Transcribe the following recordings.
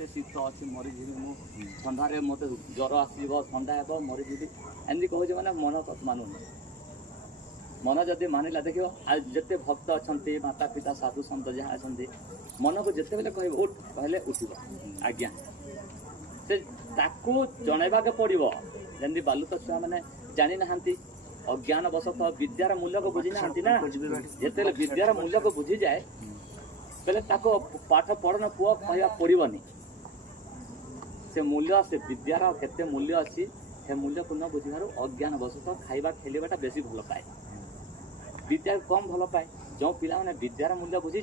शीत अच्छी मरीजी ठंडे मत ज्वर आसो ठंडा हे मरीजी एमती कहे मैंने मन मानुनी मन जदि मानिला देख जिते भक्त अच्छा माता पिता साधु सत जहाँ अच्छा मन को जिते बेले कह उठ कहले उठब आज्ञा से जनवा के पड़ो जमी बालुक छुआ मैंने जानी ना अज्ञान वशत विद्यार मूल्य को बुझी ना जिते विद्यार मूल्य को बुझी जाए बेले पाठ पढ़न पुआ कह पड़ोनी से मूल्य से विद्यार केते मूल्य अच्छी से मूल्य को न बुझार अज्ञान वशत खाइबा खेलवाटा बेसी भल पाए विद्या कम भल पाए जो पिला माने विद्यार मूल्य बुझी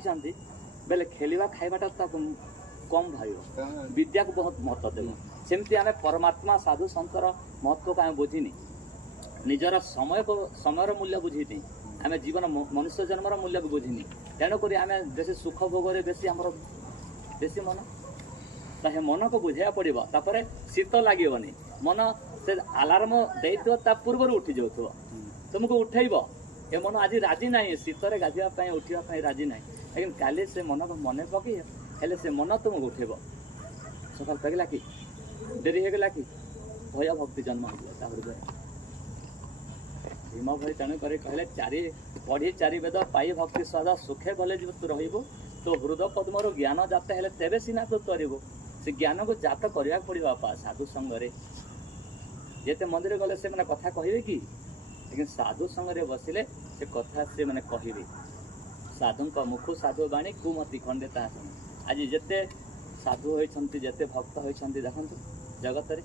बेले खेलवा खाइबाटा कम भाव विद्या को बहुत महत्व देव सेमती आम परमात्मा साधु संतर महत्व को आम बुझीनी निजर समय मूल्य बुझीनी आम जीवन मनुष्य जन्मर मूल्य को बुझीनी तेणुक आम बेसी सुख भोग बेसी आमर बेसी मन तो मन को बुझा पड़ो तापर शीत लगनी मन से आलार्म दे पूर्व उठी जाऊ तुमको उठेब ए मन आज राजी ना शीतर गाधुआ उठापी राजी ना लेकिन काली से मन को मन पकई हेले से मन तुमको उठेब सकाल पगला कि डेरी होगला कि भय भक्ति जन्म हो हृदय भीम भई तेणुक कहले पढ़ी चारि वेद पाई भक्ति सदा सुखे भले जीव तू रही तो हृदय पद्मर ज्ञान जात हेले तेरे सीना तू तरू से ज्ञान को जात करने पड़ो बापा साधु संगे जिते मंदिर गले से मैंने कथा कहे कि लेकिन साधु संगे बसिले से कथा से मैंने कहे साधु मुखु साधु बाणी कुमति खंडे आज जिते साधु होती जिते भक्त होती देखु जगत में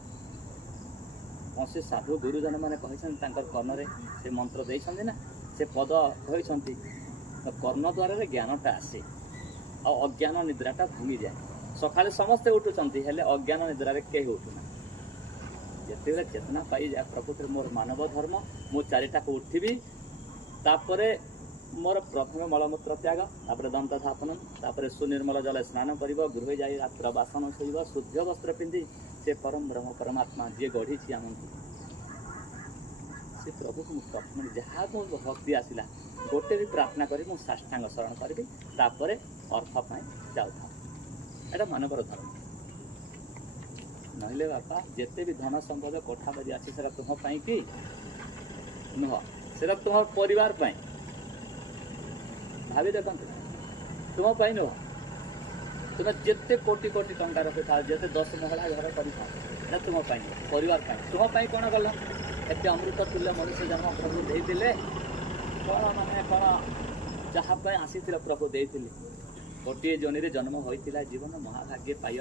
कौन साधु गुरुजन मैंने कहते कर्ण से मंत्र देते ना से पद कहते तो कर्ण द्वारा ज्ञानटा आसे आ अज्ञान निद्राटा भांगी जाए सकाले समस्ते उठुंट हेले अज्ञान निद्रा कहीं उठुना जिते चेतना पाई जाए प्रकृति मोर मानव धर्म मु चारिटा को उठिबी तापरे मोर प्रथम मलमूत्र त्याग तापर दंत धापन तापर सुनिर्मल जल स्नान कर गृह जा रात्र बासन शोब शुद्ध वस्त्र पिंधि से परम ब्रह्म परमात्मा जी गढ़ी आम से प्रभु को प्रथम जहाँ को भक्ति आसला गोटे भी प्रार्थना करी मु साष्टांग शरण करी तापर अर्थ पाई जाऊँ एटा मानवर धर्म नहले बापा जिते भी धन संपद कोठा बजी आसी से तुम कि नुह से तुम परिवार भावी देखो तुम नुह तुम जिते कोटी कोटी टंका रखी था जिते 10 महला घर कर तुम परिवार तुम कौन गल एत अमृत तुल्य मनुष्य जन्म प्रभु देते कौन माने कौन जहाँ आसी प्रभु देते गोटे जनी जन्म होता जीवन महाभाग्य पाई